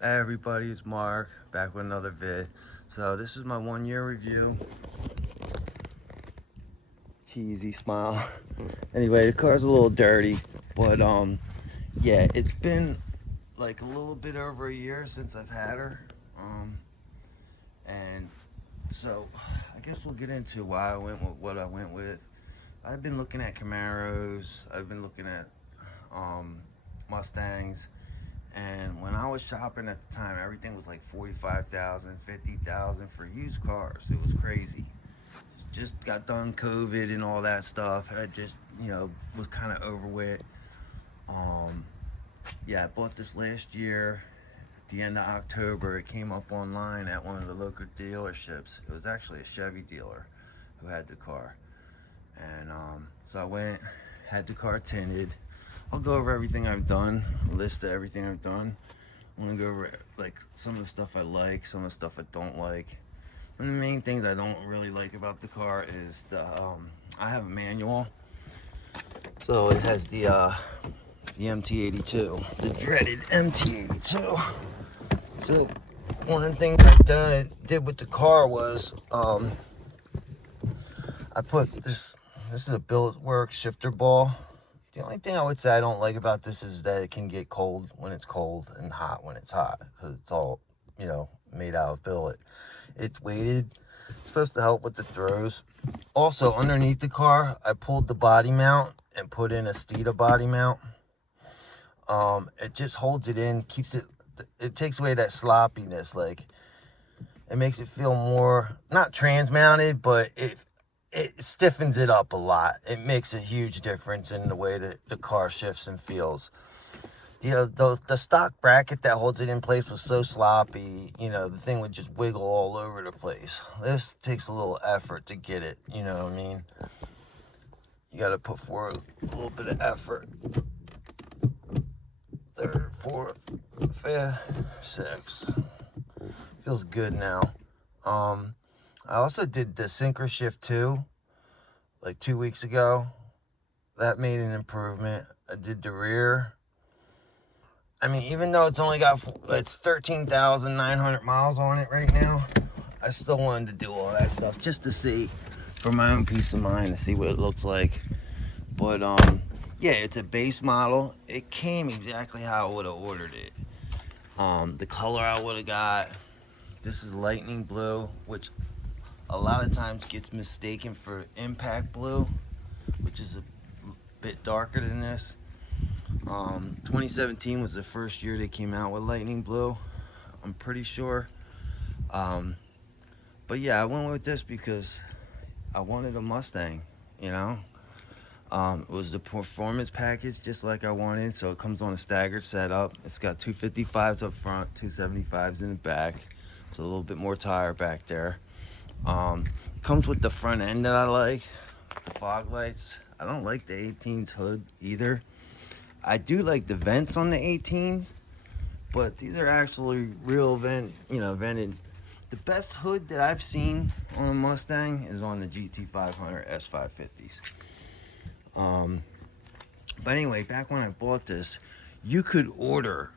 Hey everybody, it's Mark, back with another vid. So this is my 1 year review. Cheesy smile. Anyway, the car's a little dirty, but yeah, it's been like a little bit over a year since I've had her. And so I guess we'll get into why I went with what I went with. I've been looking at Camaros, I've been looking at um Mustangs. And when I was shopping at the time, everything was like 45,000, 50,000 for used cars. It was crazy. Just got done COVID and all that stuff. I just, was kind of over it. Um, yeah, I bought this last year at the end of October. It came up online at one of the local dealerships. It was actually a Chevy dealer who had the car. And so I went, had the car tinted. I'll go over everything I've done, a list of everything I've done. I'm gonna go over like some of the stuff I like, some of the stuff I don't like. One of the main things I don't really like about the car is I have a manual, so it has the MT82, the dreaded MT82. So one of the things I did with the car was I put this. This is a Built Works shifter ball. The only thing I would say I don't like about this is that it can get cold when it's cold and hot when it's hot, because it's all, made out of billet. It's weighted. It's supposed to help with the throws. Also, underneath the car, I pulled the body mount and put in a Steeda body mount. It just holds it in, keeps it, it takes away that sloppiness. Like, it makes it feel more, not trans-mounted, but it stiffens it up a lot. It makes a huge difference in the way that the car shifts and feels. The stock bracket that holds it in place was so sloppy, the thing would just wiggle all over the place. This takes a little effort to get it, you know what I mean? You got to put forward a little bit of effort. Third, fourth, fifth, sixth. Feels good now. I also did the Synchro Shift 2 like 2 weeks ago. That made an improvement. I did the rear. I mean, even though it's 13,900 miles on it right now, I still wanted to do all that stuff just to see, for my own peace of mind, to see what it looks like. But yeah, it's a base model. It came exactly how I would have ordered it. The color I would have got. This is lightning blue, which a lot of times gets mistaken for impact blue, which is a bit darker than this. 2017 was the first year they came out with lightning blue, I'm pretty sure. But yeah, I went with this because I wanted a Mustang, you know. It was the performance package just like I wanted, so it comes on a staggered setup. It's got 255s up front, 275s in the back, so a little bit more tire back there. Comes with the front end that I like, the fog lights. I don't like the 18's hood either. I do like the vents on the 18, but these are actually real vented. The best hood that I've seen on a Mustang is on the GT500 S550s. But anyway, back when I bought this, you could order.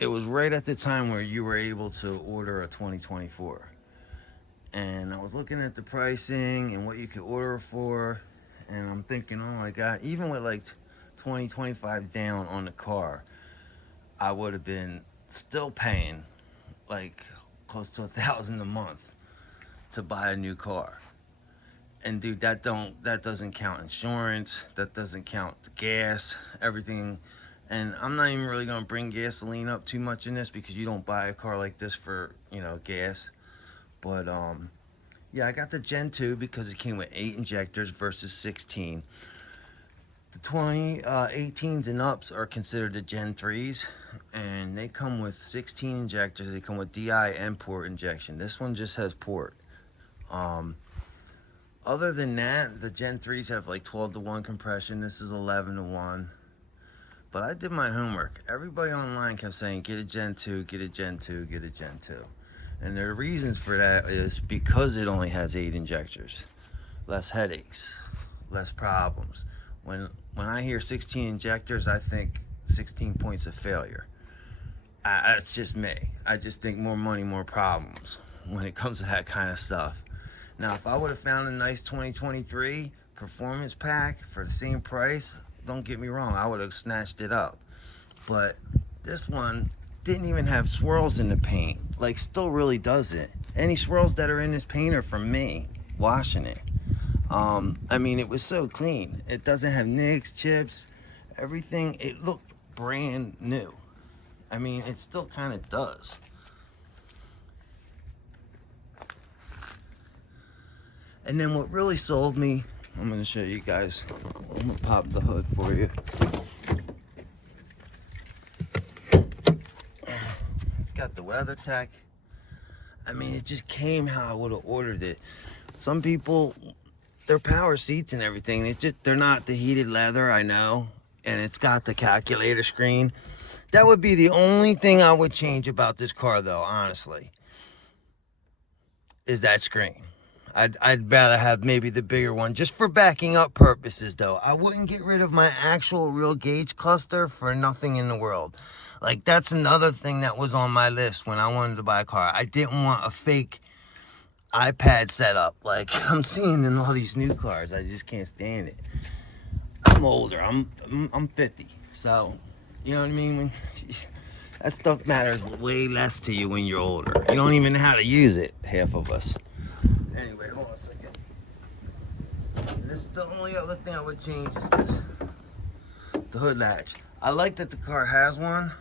It was right at the time where you were able to order a 2024. And I was looking at the pricing and what you could order for, and I'm thinking, oh my God, even with like 2025 down on the car, I would have been still paying like close to $1,000 a month to buy a new car. And dude, that doesn't count insurance, that doesn't count the gas, everything. And I'm not even really gonna bring gasoline up too much in this, because you don't buy a car like this for, gas. But yeah, I got the Gen 2 because it came with 8 injectors versus 16. The 18s and ups are considered the Gen 3s, and they come with 16 injectors. They come with DI and port injection. This one just has port. Other than that, the Gen 3s have like 12-to-1 compression. This is 11-to-1. But I did my homework. Everybody online kept saying, get a Gen 2, get a Gen 2, get a Gen 2. And the reasons for that is because it only has 8 injectors. Less headaches, less problems. When I hear 16 injectors, I think 16 points of failure. That's just me. I just think more money, more problems when it comes to that kind of stuff. Now, if I would have found a nice 2023 performance pack for the same price, don't get me wrong, I would have snatched it up. But this one didn't even have swirls in the paint. Like, still really doesn't. Any swirls that are in this paint are from me washing it. I mean, it was so clean. It doesn't have nicks, chips, everything. It looked brand new. I mean, it still kind of does. And then what really sold me, I'm going to show you guys. I'm going to pop the hood for you. It's got the WeatherTech. I mean, it just came how I would have ordered it. Some people, they're power seats and everything. It's just, they're not the heated leather, I know. And it's got the calculator screen. That would be the only thing I would change about this car, though, honestly, is that screen. I'd rather have maybe the bigger one, just for backing up purposes, though. I wouldn't get rid of my actual real gauge cluster for nothing in the world. Like, that's another thing that was on my list when I wanted to buy a car. I didn't want a fake iPad setup like I'm seeing in all these new cars. I just can't stand it. I'm older. I'm 50, so you know what I mean. When that stuff matters way less to you when you're older. You don't even know how to use it. Half of us. Anyway, hold on a second. This is the only other thing I would change is this, the hood latch. I like that the car has one,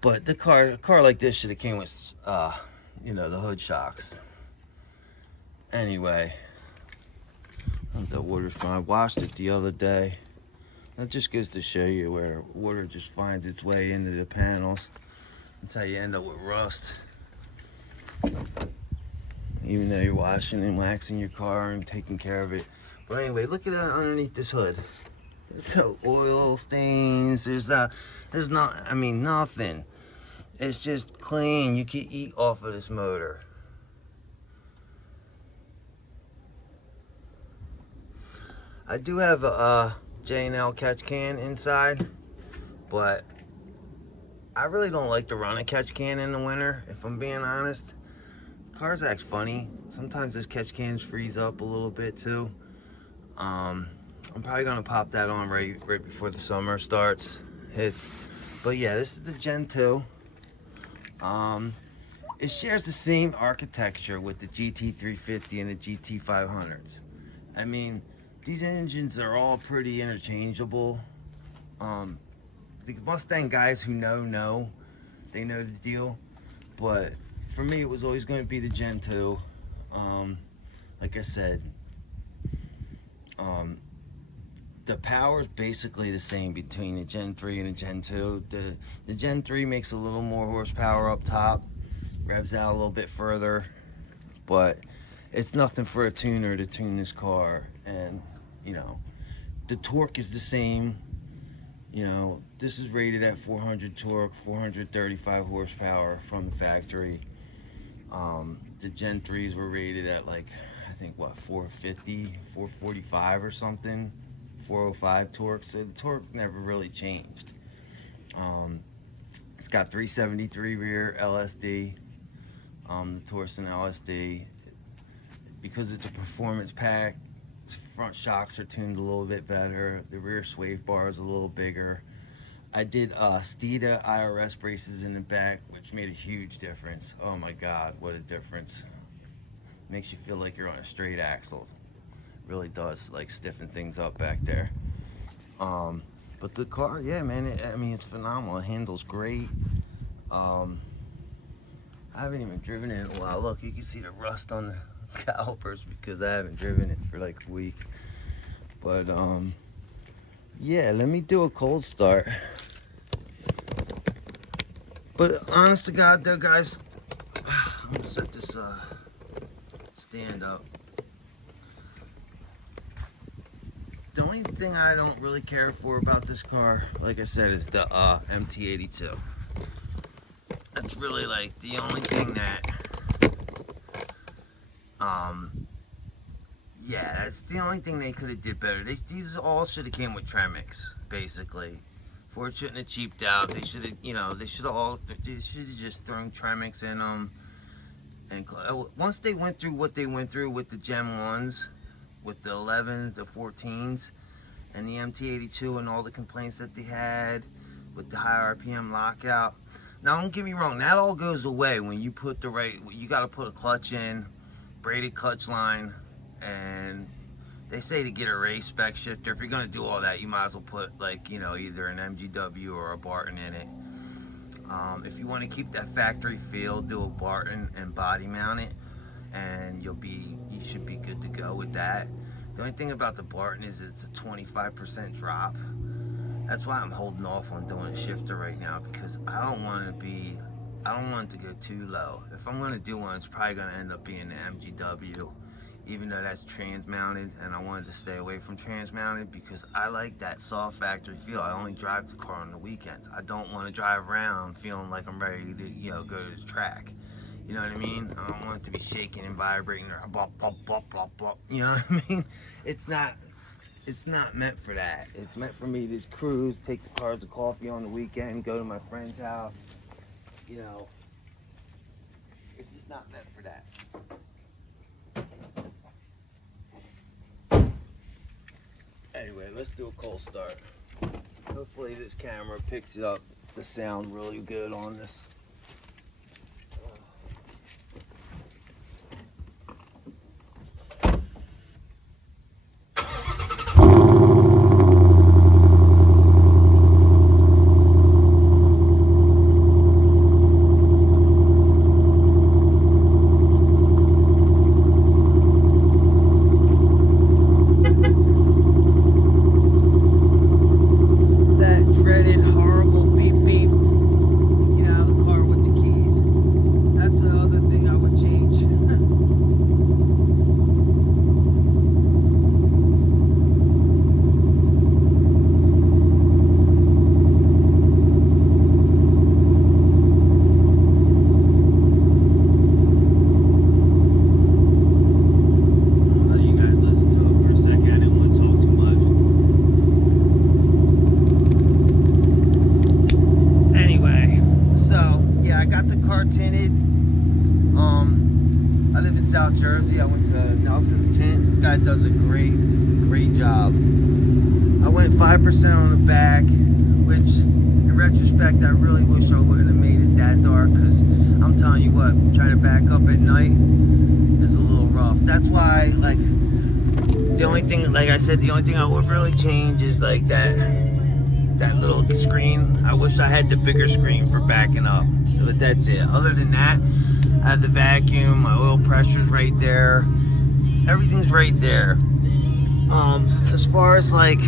but a car like this should have came with, you know, the hood shocks. Anyway, the water's fine. I washed it the other day. That just goes to show you where water just finds its way into the panels. That's how you end up with rust. Even though you're washing and waxing your car and taking care of it. But anyway, look at that underneath this hood. There's no oil stains. There's not, I mean, nothing. It's just clean. You can eat off of this motor. I do have a J&L catch can inside, but I really don't like to run a catch can in the winter, if I'm being honest. Cars act funny. Sometimes those catch cans freeze up a little bit too. I'm probably gonna pop that on right before the summer hits. But yeah, this is the Gen 2. It shares the same architecture with the GT350 and the GT500s. I mean, these engines are all pretty interchangeable. The Mustang guys who know, they know the deal. But for me, it was always going to be the Gen 2. Like I said, the power is basically the same between the Gen 3 and the Gen 2. The Gen 3 makes a little more horsepower up top, revs out a little bit further, but it's nothing for a tuner to tune this car. And you know, the torque is the same. You know, this is rated at 400 torque, 435 horsepower from the factory. The Gen 3s were rated at, like, I think what, 450, 445 or something, 405 torque. So the torque never really changed. It's got 373 rear LSD, the Torsen LSD. Because it's a performance pack, front shocks are tuned a little bit better. The rear sway bar is a little bigger. I did Steeda IRS braces in the back, which made a huge difference. Oh my God, what a difference. Makes you feel like you're on a straight axle. Really does, like, stiffen things up back there. But the car, yeah, man, I mean, it's phenomenal. It handles great. I haven't even driven it in a while. Look, you can see the rust on the calipers because I haven't driven it for like a week. But yeah, let me do a cold start. But honest to God though, guys, I'm gonna set this stand up. The only thing I don't really care for about this car, like I said, is the MT82. That's really like the only thing that yeah, that's the only thing they could have did better. These all should have came with Tremix, basically. Ford shouldn't have cheaped out. They should have, you know, they should have just thrown Tremix in them. And once they went through what they went through with the Gen 1s, with the 11s, the 14s, and the MT82 and all the complaints that they had with the high RPM lockout. Now, don't get me wrong, that all goes away when you put the right, you got to put a clutch in, braided clutch line, and they say to get a race spec shifter. If you're going to do all that, you might as well put, like, you know, either an MGW or a Barton in it. If you want to keep that factory feel, do a Barton and body mount it, and you should be good to go with that. The only thing about the Barton is it's a 25% drop. That's why I'm holding off on doing a shifter right now, because I don't want it to go too low. If I'm going to do one, it's probably going to end up being the MGW, even though that's trans-mounted, and I wanted to stay away from trans-mounted because I like that soft factory feel. I only drive the car on the weekends. I don't want to drive around feeling like I'm ready to, you know, go to the track. You know what I mean? I don't want it to be shaking and vibrating or bop, bop, bop, bop, bop. You know what I mean? It's not meant for that. It's meant for me to cruise, take the cars to coffee on the weekend, go to my friend's house. You know, it's just not meant for that. Anyway, let's do a cold start. Hopefully this camera picks it up, the sound really good on this. South Jersey. I went to Nelson's Tint. Guy does a great job. I went 5% on the back, which in retrospect I really wish I wouldn't have made it that dark, because I'm telling you what, trying to back up at night is a little rough. That's why, like, the only thing, like I said, the only thing I would really change is like that little screen. I wish I had the bigger screen for backing up, but that's it. Other than that, I have the vacuum, my oil pressure's right there, everything's right there. As far as like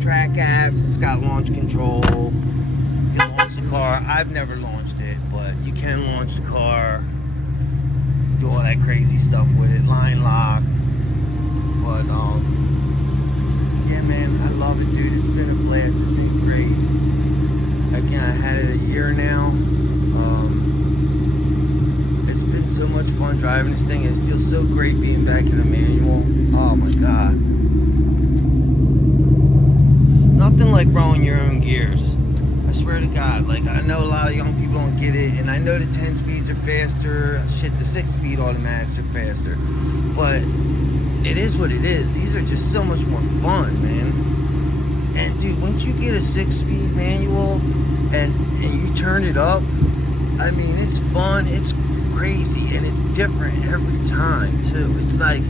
track apps, it's got launch control. You can launch the car. I've never launched it, but you can launch the car, do all that crazy stuff with it, line lock. But yeah, man, I love it, dude. It's been a blast. It's been great. Again, I had it a year now. It's been so much fun driving this thing. It feels so great being back in a manual. Oh my god. Nothing like rolling your own gears. I swear to God. Like, I know a lot of young people don't get it, and I know the 10 speeds are faster. Shit, the 6-speed automatics are faster. But it is what it is. These are just so much more fun, man. And dude, once you get a 6-speed manual and you turn it up, I mean, it's fun, it's crazy, and it's different every time too. It's like,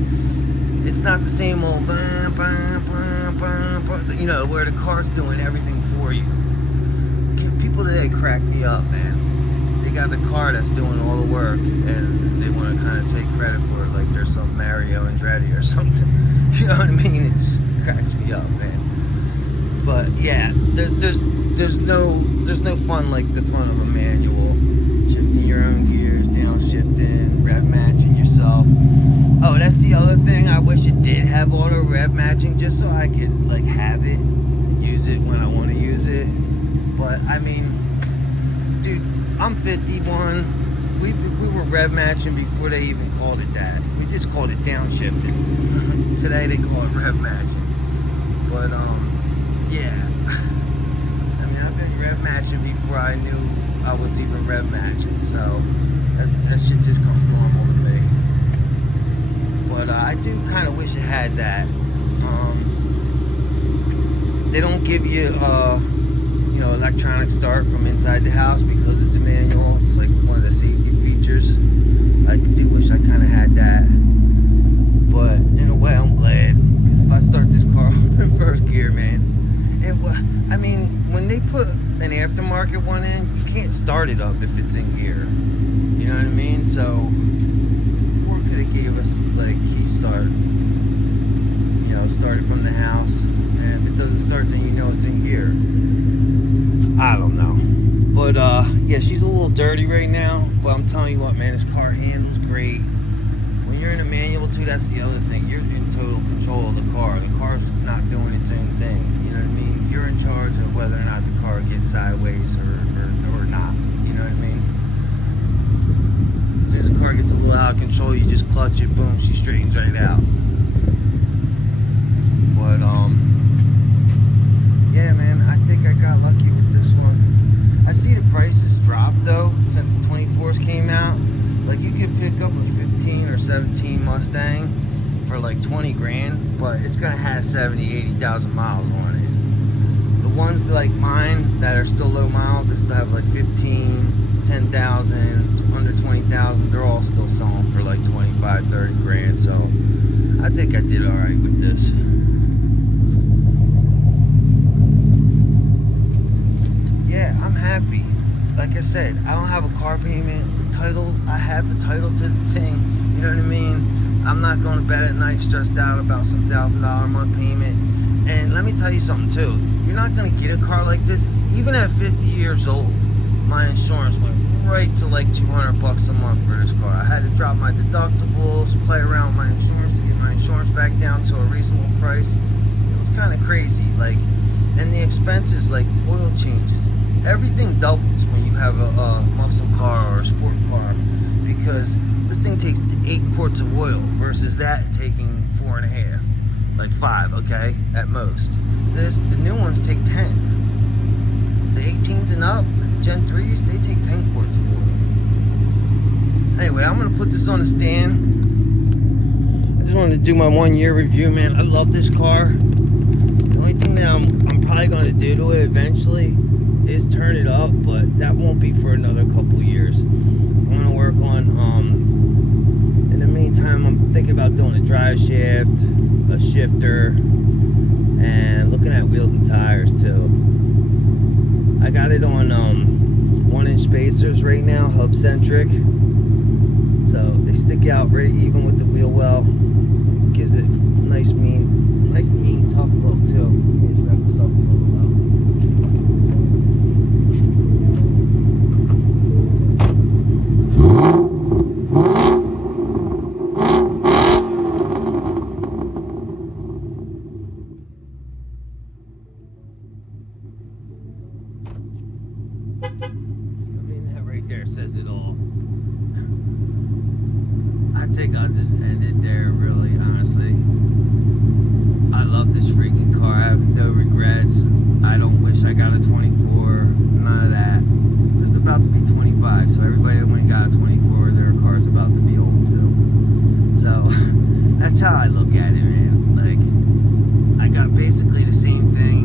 it's not the same old bah, bah, bah, bah, bah, you know, where the car's doing everything for you. People today crack me up, man. They got the car that's doing all the work, and they want to kind of take credit for it like there's some Mario Andretti or something. You know what I mean? It just cracks me up, man. But yeah, there's no fun like the fun of a manual. Shifting your own gears, downshifting, rev matching yourself. Oh, that's the other thing. I wish it did have auto rev matching, just so I could like have it and use it when I want to use it. But I mean, dude, I'm 51. We were rev matching before they even called it that. We just called it downshifting. Today they call it rev matching. But yeah, I mean, I rev matching before I knew I was even rev matching. So that shit just comes normal to me. But I do kind of wish it had that. They don't give you, you know, electronic start from inside the house because it's a manual. It's like one of the safety features. I do wish I kind of had that. But in a way, I'm glad. If I start this car in first gear, man, it was. I mean, when they put an aftermarket one in, you can't start it up if it's in gear. You know what I mean? So Ford could have gave us like key start. You know, start it from the house, and if it doesn't start, then you know it's in gear. I don't know. But yeah, she's a little dirty right now. But I'm telling you what, man, this car handles great. When you're in a manual too, that's the other thing. You're in total control of the car. The car's not doing its own thing. You know what I mean? You're in charge of whether or not the car gets sideways or not. You know what I mean? As soon as the car gets a little out of control, you just clutch it, boom, she straightens right out. But yeah, man, I think I got lucky with this one. I see the prices drop though since the 24s came out. Like you could pick up a 15 or 17 Mustang for like 20 grand, but it's gonna have 70, 80,000 miles on it. The ones like mine that are still low miles, they still have like 15, 10,000, under 20,000. They're all still selling for like 25, 30 grand. So I think I did all right with this. Yeah, I'm happy. Like I said, I don't have a car payment. The title, I have the title to the thing. You know what I mean? I'm not going to bed at night stressed out about some $1,000 a month payment. And let me tell you something too. You're not going to get a car like this. Even at 50 years old, my insurance went right to like 200 bucks a month for this car. I had to drop my deductibles, play around with my insurance to get my insurance back down to a reasonable price. It was kind of crazy. Like, and the expenses like oil changes. Everything doubles when you have a muscle car or a sport car, because this thing takes 8 quarts of oil versus that taking 4.5, like 5, okay, at most. The new ones take 10. The 18s and up, the Gen 3s, they take 10 quarts of oil. Anyway, I'm gonna put this on the stand. I just wanted to do my 1-year review, man. I love this car. The only thing that I'm probably gonna do to it eventually is turn it up, but that won't be for another couple years. I'm gonna work on in the meantime, I'm thinking about doing a drive shaft, a shifter, and looking at wheels and tires too. I got it on 1-inch spacers right now, hub centric, so they stick out right even with the wheel well. Gives it nice mean tough look too. Just wrap this up a little bit. There says it all. I think I'll just end it there, really, honestly. I love this freaking car. I have no regrets. I don't wish I got a 24, none of that. It's about to be 25, so everybody that went and got a 24, their car's about to be old too. So that's how I look at it, man. Like, I got basically the same thing.